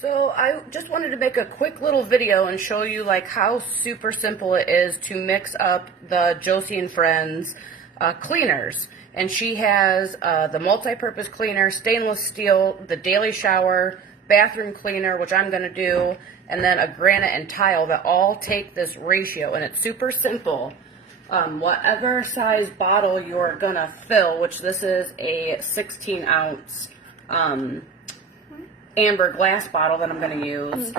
So I just wanted to make a quick little video and show you like how super simple it is to mix up the Joci and Friends cleaners. And she has the multi-purpose cleaner, stainless steel, the daily shower, bathroom cleaner, which I'm going to do, and then a granite and tile that all take this ratio. And it's super simple. Whatever size bottle you're going to fill, which this is a 16 ounce amber glass bottle that I'm going to use,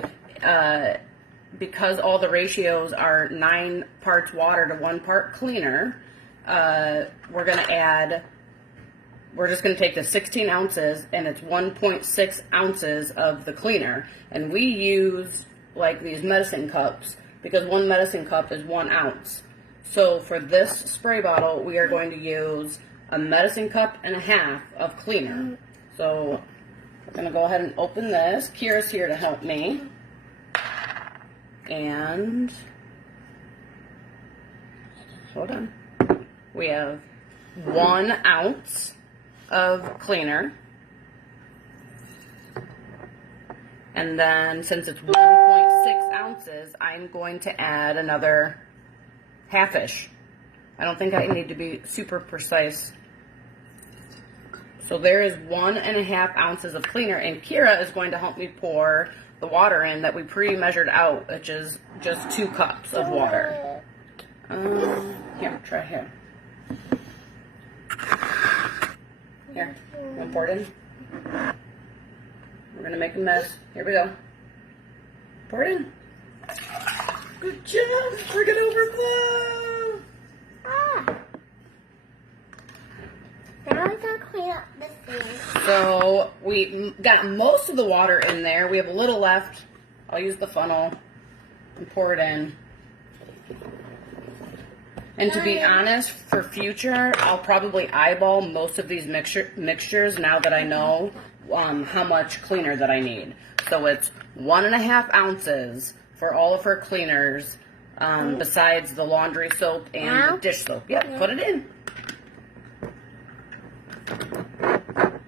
because all the ratios are 9 parts water to 1 part cleaner, we're just going to take the 16 ounces and it's 1.6 ounces of the cleaner. And we use like these medicine cups because 1 medicine cup is 1 ounce. So for this spray bottle, we are going to use a medicine cup and a half of cleaner. So I'm going to go ahead and open this. Kira's here to help me. And hold on. We have 1 ounce of cleaner. And then since it's 1.6 ounces, I'm going to add another half-ish. I don't think I need to be super precise. So there is 1.5 ounces of cleaner, and Kira is going to help me pour the water in that we pre-measured out, which is just 2 cups of water. Here, try here. Here, you want to pour it in? We're going to make a mess. Here we go. Pour it in. Good job! We're going to overflow! Now we're going to clean up the thing. So we got most of the water in there. We have a little left. I'll use the funnel and pour it in. And to be honest, for future, I'll probably eyeball most of these mixtures now that I know how much cleaner that I need. So it's 1.5 ounces for all of her cleaners, besides the laundry soap and the dish soap. Yep, put it in.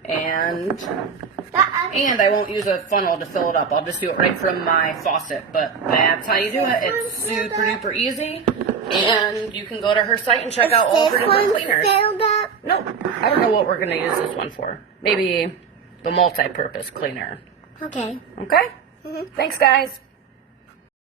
And I won't use a funnel to fill it up. I'll just do it right from my faucet. But that's how you do it. It's super duper easy. And you can go to her site and check out all of her different cleaners. No, I don't know what we're going to use this one for. Maybe the multi-purpose cleaner. Okay. Okay? Thanks, guys.